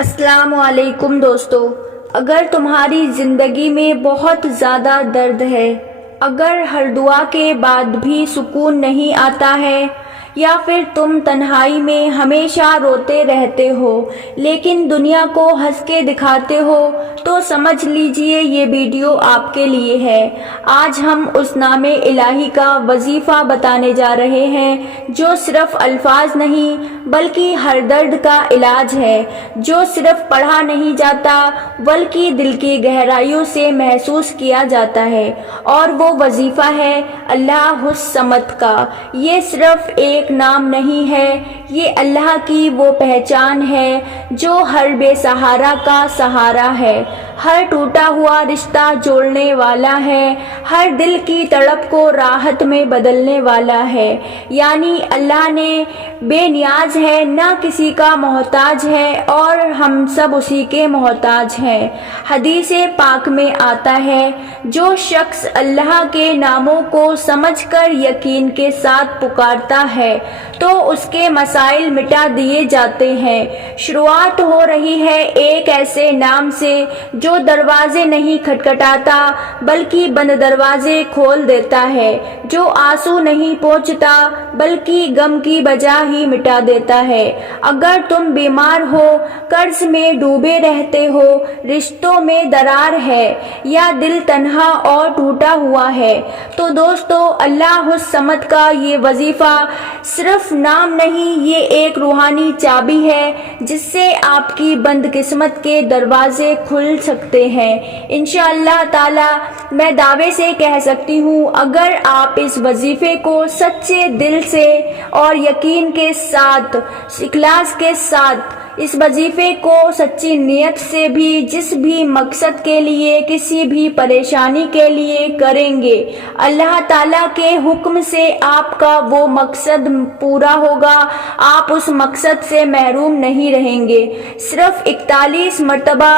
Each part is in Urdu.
السلام علیکم دوستو، اگر تمہاری زندگی میں بہت زیادہ درد ہے، اگر ہر دعا کے بعد بھی سکون نہیں آتا ہے، یا پھر تم تنہائی میں ہمیشہ روتے رہتے ہو لیکن دنیا کو ہنس کے دکھاتے ہو، تو سمجھ لیجئے یہ ویڈیو آپ کے لیے ہے۔ آج ہم اس نام الہی کا وظیفہ بتانے جا رہے ہیں جو صرف الفاظ نہیں بلکہ ہر درد کا علاج ہے، جو صرف پڑھا نہیں جاتا بلکہ دل کی گہرائیوں سے محسوس کیا جاتا ہے، اور وہ وظیفہ ہے اللہ الصمد کا۔ یہ صرف ایک نام نہیں ہے، یہ اللہ کی وہ پہچان ہے جو ہر بے سہارا کا سہارا ہے، ہر ٹوٹا ہوا رشتہ جوڑنے والا ہے، ہر دل کی تڑپ کو راحت میں بدلنے والا ہے۔ یعنی اللہ نے بے نیاز ہے، نہ کسی کا محتاج ہے، اور ہم سب اسی کے محتاج ہیں۔ حدیث پاک میں آتا ہے، جو شخص اللہ کے ناموں کو سمجھ کر یقین کے ساتھ پکارتا ہے تو اس کے مسائل مٹا دیے جاتے ہیں۔ شروعات ہو رہی ہے ایک ایسے نام سے جو دروازے نہیں کھٹکھٹاتا بلکہ بند دروازے کھول دیتا ہے، جو آنسو نہیں پوچھتا بلکہ غم کی بجا ہی مٹا دیتا ہے۔ اگر تم بیمار ہو، قرض میں ڈوبے رہتے ہو، رشتوں میں درار ہے، یا دل تنہا اور ٹوٹا ہوا ہے، تو دوستو اللہ الصمد کا یہ وظیفہ صرف نام نہیں، یہ ایک روحانی چابی ہے جس سے آپ کی بند قسمت کے دروازے کھل سکتے ہیں۔ انشاءاللہ تعالی میں دعوے سے کہہ سکتی ہوں، اگر آپ اس وظیفے کو سچے دل سے اور یقین کے ساتھ، اخلاص کے ساتھ اس وظیفے کو سچی نیت سے بھی جس بھی مقصد کے لیے، کسی بھی پریشانی کے لیے کریں گے، اللہ تعالیٰ کے حکم سے آپ کا وہ مقصد پورا ہوگا، آپ اس مقصد سے محروم نہیں رہیں گے۔ صرف 41 مرتبہ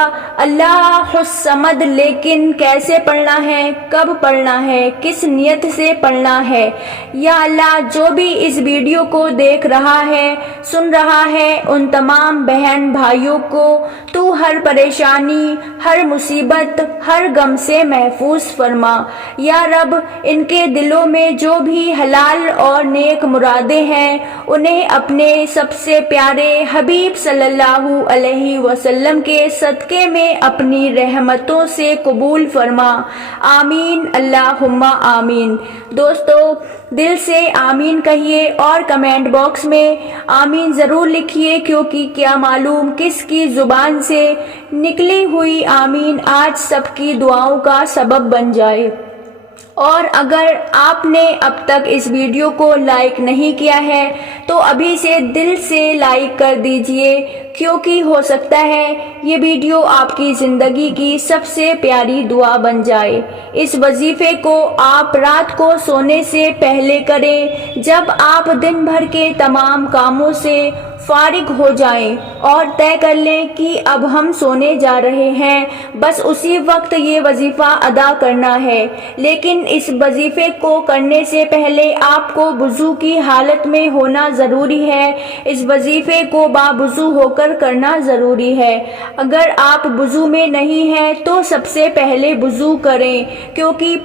اللہ الصمد، لیکن کیسے پڑھنا ہے، کب پڑھنا ہے، کس نیت سے پڑھنا ہے؟ یا اللہ، جو بھی اس ویڈیو کو دیکھ رہا ہے، سن رہا ہے، ان تمام بہن بھائیوں کو تو ہر پریشانی، ہر مصیبت، ہر غم سے محفوظ فرما۔ یا رب، ان کے دلوں میں جو بھی حلال اور نیک مرادیں ہیں انہیں اپنے سب سے پیارے حبیب صلی اللہ علیہ وسلم کے صدقے میں اپنی رحمتوں سے قبول فرما۔ آمین، اللہم آمین۔ دوستو دل سے آمین کہیے اور کمنٹ باکس میں آمین ضرور لکھیے، کیونکہ کیا معلوم کس کی زبان سے نکلی ہوئی آمین آج سب کی دعاؤں کا سبب بن جائے۔ اور اگر آپ نے اب تک اس ویڈیو کو لائک نہیں کیا ہے تو ابھی سے دل سے لائک کر دیجئے، کیونکہ ہو سکتا ہے یہ ویڈیو آپ کی زندگی کی سب سے پیاری دعا بن جائے۔ اس وظیفے کو آپ رات کو سونے سے پہلے کریں، جب آپ دن بھر کے تمام کاموں سے فارغ ہو جائیں اور طے کر لیں کہ اب ہم سونے جا رہے ہیں، بس اسی وقت یہ وظیفہ ادا کرنا ہے۔ لیکن اس وظیفے کو کرنے سے پہلے آپ کو وضو کی حالت میں ہونا ضروری ہے۔ اس وظیفے کو باوضو ہو کر کرنا ضروری ہے۔ اگر آپ وضو میں نہیں ہیں تو سب سے پہلے وضو کریں، کیونکہ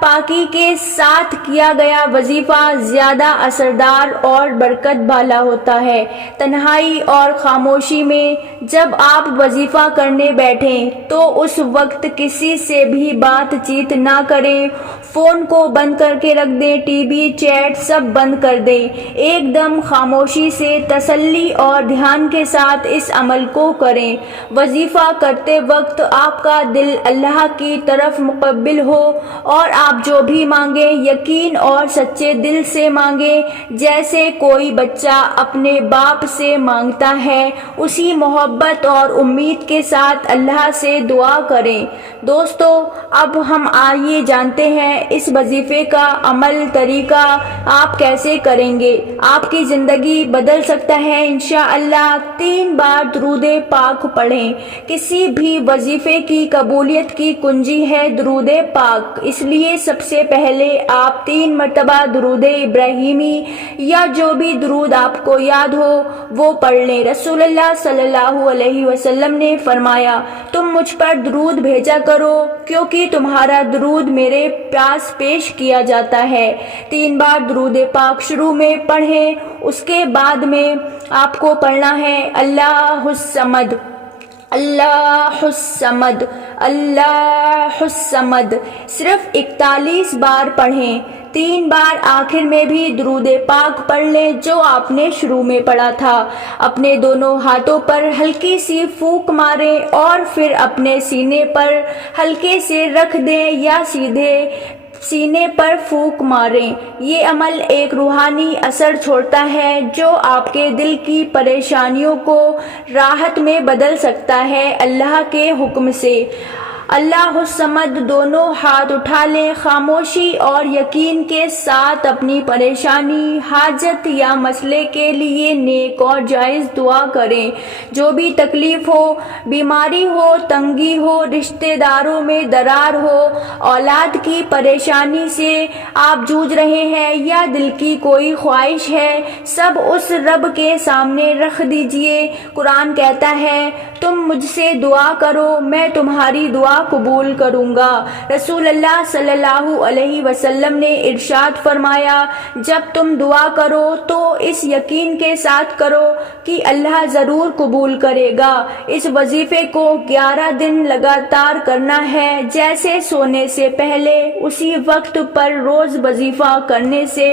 پاکی کے ساتھ کیا گیا وظیفہ زیادہ اثردار اور برکت والا ہوتا ہے۔ تنہائی اور خاموشی میں جب آپ وظیفہ کرنے بیٹھیں تو اس وقت کسی سے بھی بات چیت نہ کریں، فون کو بند کر کے رکھ دیں، ٹی وی، چیٹ سب بند کر دیں۔ ایک دم خاموشی سے تسلی اور دھیان کے ساتھ اس عمل کو کریں۔ وظیفہ کرتے وقت آپ کا دل اللہ کی طرف مقبل ہو اور آپ جو بھی مانگیں یقین اور سچے دل سے مانگیں، جیسے کوئی بچہ اپنے باپ سے مانگتا ہے، اسی محبت اور امید کے ساتھ اللہ سے دعا کریں۔ دوستو اب ہم آئیے جانتے ہیں اس وظیفے کا عمل طریقہ آپ کیسے کریں گے۔ آپ کی زندگی بدل سکتا ہے انشاءاللہ۔ 3 بار درود پاک پڑھیں۔ کسی بھی وظیفے کی قبولیت کی کنجی ہے درود پاک، اس لیے سب سے پہلے آپ 3 مرتبہ درود ابراہیمی یا جو بھی درود آپ کو یاد ہو وہ پڑھ لیں۔ رسول اللہ صلی اللہ علیہ وسلم نے فرمایا تم مجھ پر درود بھیجا کرو کیونکہ تمہارا درود میرے پاس پیش کیا جاتا ہے۔ 3 بار درود پاک شروع میں پڑھیں، اس کے بعد میں آپ کو پڑھنا ہے اللہ الصمد اللہ الصمد اللہ الصمد، صرف 41 بار پڑھیں۔ 3 بار آخر میں بھی درود پاک پڑھ لیں جو آپ نے شروع میں پڑھا تھا۔ اپنے دونوں ہاتھوں پر ہلکی سی پھونک ماریں اور پھر اپنے سینے پر ہلکے سے رکھ دیں یا سیدھے سینے پر پھونک ماریں۔ یہ عمل ایک روحانی اثر چھوڑتا ہے جو آپ کے دل کی پریشانیوں کو راحت میں بدل سکتا ہے اللہ کے حکم سے۔ اللہ الصمد، دونوں ہاتھ اٹھا لیں، خاموشی اور یقین کے ساتھ اپنی پریشانی، حاجت یا مسئلے کے لیے نیک اور جائز دعا کریں۔ جو بھی تکلیف ہو، بیماری ہو، تنگی ہو، رشتہ داروں میں درار ہو، اولاد کی پریشانی سے آپ جوجھ رہے ہیں یا دل کی کوئی خواہش ہے، سب اس رب کے سامنے رکھ دیجئے۔ قرآن کہتا ہے تم مجھ سے دعا کرو میں تمہاری دعا قبول کروں گا۔ رسول اللہ صلی اللہ علیہ وسلم نے ارشاد فرمایا جب تم دعا کرو تو اس یقین کے ساتھ کرو کہ اللہ ضرور قبول کرے گا۔ اس وظیفے کو 11 دن لگاتار کرنا ہے، جیسے سونے سے پہلے اسی وقت پر روز وظیفہ کرنے سے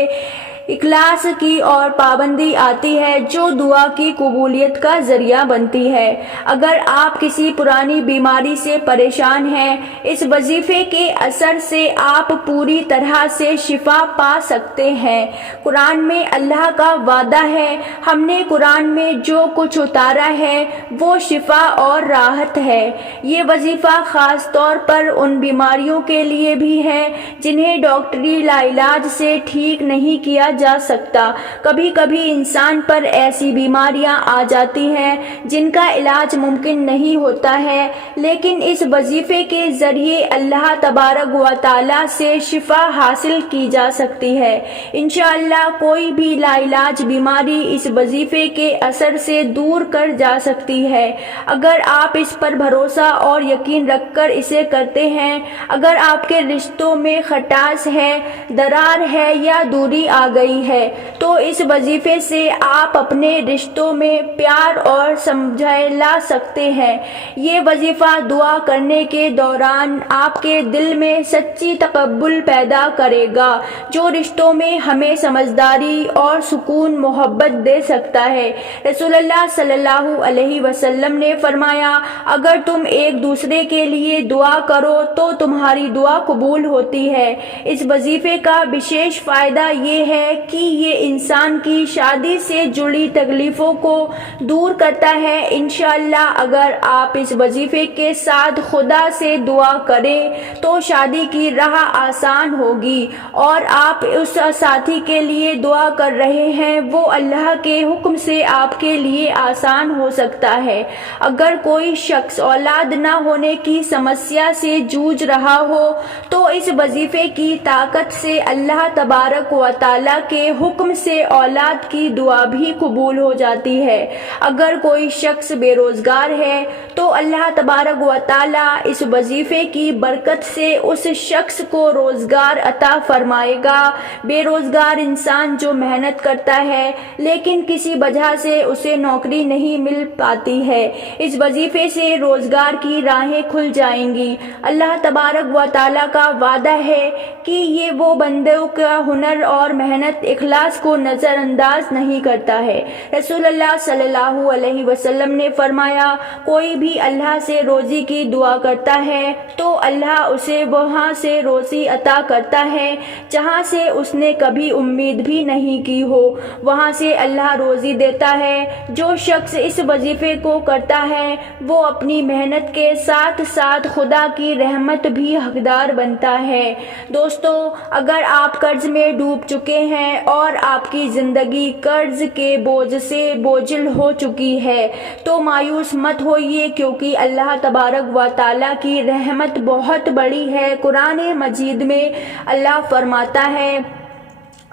اخلاص کی اور پابندی آتی ہے جو دعا کی قبولیت کا ذریعہ بنتی ہے۔ اگر آپ کسی پرانی بیماری سے پریشان ہیں، اس وظیفے کے اثر سے آپ پوری طرح سے شفا پا سکتے ہیں۔ قرآن میں اللہ کا وعدہ ہے، ہم نے قرآن میں جو کچھ اتارا ہے وہ شفا اور راحت ہے۔ یہ وظیفہ خاص طور پر ان بیماریوں کے لیے بھی ہے جنہیں ڈاکٹری لاعلاج سے ٹھیک نہیں کیا جا سکتا۔ کبھی کبھی انسان پر ایسی بیماریاں آ جاتی ہیں جن کا علاج ممکن نہیں ہوتا ہے، لیکن اس وظیفے کے ذریعے اللہ تبارک و تعالیٰ سے شفا حاصل کی جا سکتی ہے۔ انشاءاللہ کوئی بھی لاعلاج بیماری اس وظیفے کے اثر سے دور کر جا سکتی ہے اگر آپ اس پر بھروسہ اور یقین رکھ کر اسے کرتے ہیں۔ اگر آپ کے رشتوں میں خٹاس ہے، درار ہے یا دوری آ گئی ہے تو اس وظیفے سے آپ اپنے رشتوں میں پیار اور سمجھ لا سکتے ہیں۔ یہ وظیفہ دعا کرنے کے دوران آپ کے دل میں سچی تقبل پیدا کرے گا جو رشتوں میں ہمیں سمجھداری اور سکون محبت دے سکتا ہے۔ رسول اللہ صلی اللہ علیہ وسلم نے فرمایا اگر تم ایک دوسرے کے لیے دعا کرو تو تمہاری دعا قبول ہوتی ہے۔ اس وظیفے کا وشیش فائدہ یہ ہے کہ یہ انسان کی شادی سے جڑی تکلیفوں کو دور کرتا ہے۔ انشاءاللہ اگر آپ اس وظیفے کے ساتھ خدا سے دعا کریں تو شادی کی راہ آسان ہوگی، اور آپ اس ساتھی کے لیے دعا کر رہے ہیں وہ اللہ کے حکم سے آپ کے لیے آسان ہو سکتا ہے۔ اگر کوئی شخص اولاد نہ ہونے کی سمسیا سے جوجھ رہا ہو تو اس وظیفے کی طاقت سے اللہ تبارک و تعالیٰ کے حکم سے اولاد کی دعا بھی قبول ہو جاتی ہے۔ اگر کوئی شخص بے روزگار ہے تو اللہ تبارک و تعالیٰ اس وظیفے کی برکت سے اس شخص کو روزگار عطا فرمائے گا۔ بے روزگار انسان جو محنت کرتا ہے لیکن کسی وجہ سے اسے نوکری نہیں مل پاتی ہے، اس وظیفے سے روزگار کی راہیں کھل جائیں گی۔ اللہ تبارک و تعالیٰ کا وعدہ ہے کہ یہ وہ بندوں کا ہنر اور محنت اخلاص کو نظر انداز نہیں کرتا ہے۔ رسول اللہ صلی اللہ علیہ وسلم نے فرمایا کوئی بھی اللہ سے روزی کی دعا کرتا ہے تو اللہ اسے وہاں سے روزی عطا کرتا ہے جہاں سے اس نے کبھی امید بھی نہیں کی ہو، وہاں سے اللہ روزی دیتا ہے۔ جو شخص اس وظیفے کو کرتا ہے وہ اپنی محنت کے ساتھ ساتھ خدا کی رحمت بھی حقدار بنتا ہے۔ دوستو، اگر آپ قرض میں ڈوب چکے ہیں اور آپ کی زندگی قرض کے بوجھ سے بوجھل ہو چکی ہے تو مایوس مت ہوئیے، کیونکہ اللہ تبارک و تعالیٰ کی رحمت بہت بڑی ہے۔ قرآن مجید میں اللہ فرماتا ہے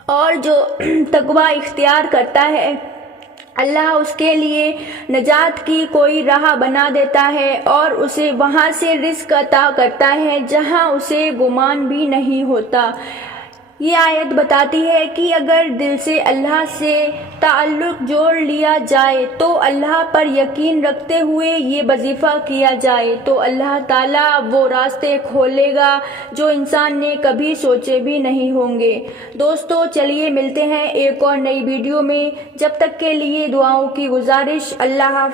اور جو تقوی اختیار کرتا ہے اللہ اس کے لیے نجات کی کوئی راہ بنا دیتا ہے اور اسے وہاں سے رزق عطا کرتا ہے جہاں اسے گمان بھی نہیں ہوتا۔ یہ آیت بتاتی ہے کہ اگر دل سے اللہ سے تعلق جوڑ لیا جائے تو اللہ پر یقین رکھتے ہوئے یہ وظیفہ کیا جائے تو اللہ تعالیٰ وہ راستے کھولے گا جو انسان نے کبھی سوچے بھی نہیں ہوں گے۔ دوستو چلیے ملتے ہیں ایک اور نئی ویڈیو میں، جب تک کے لیے دعاؤں کی گزارش، اللہ حافظ۔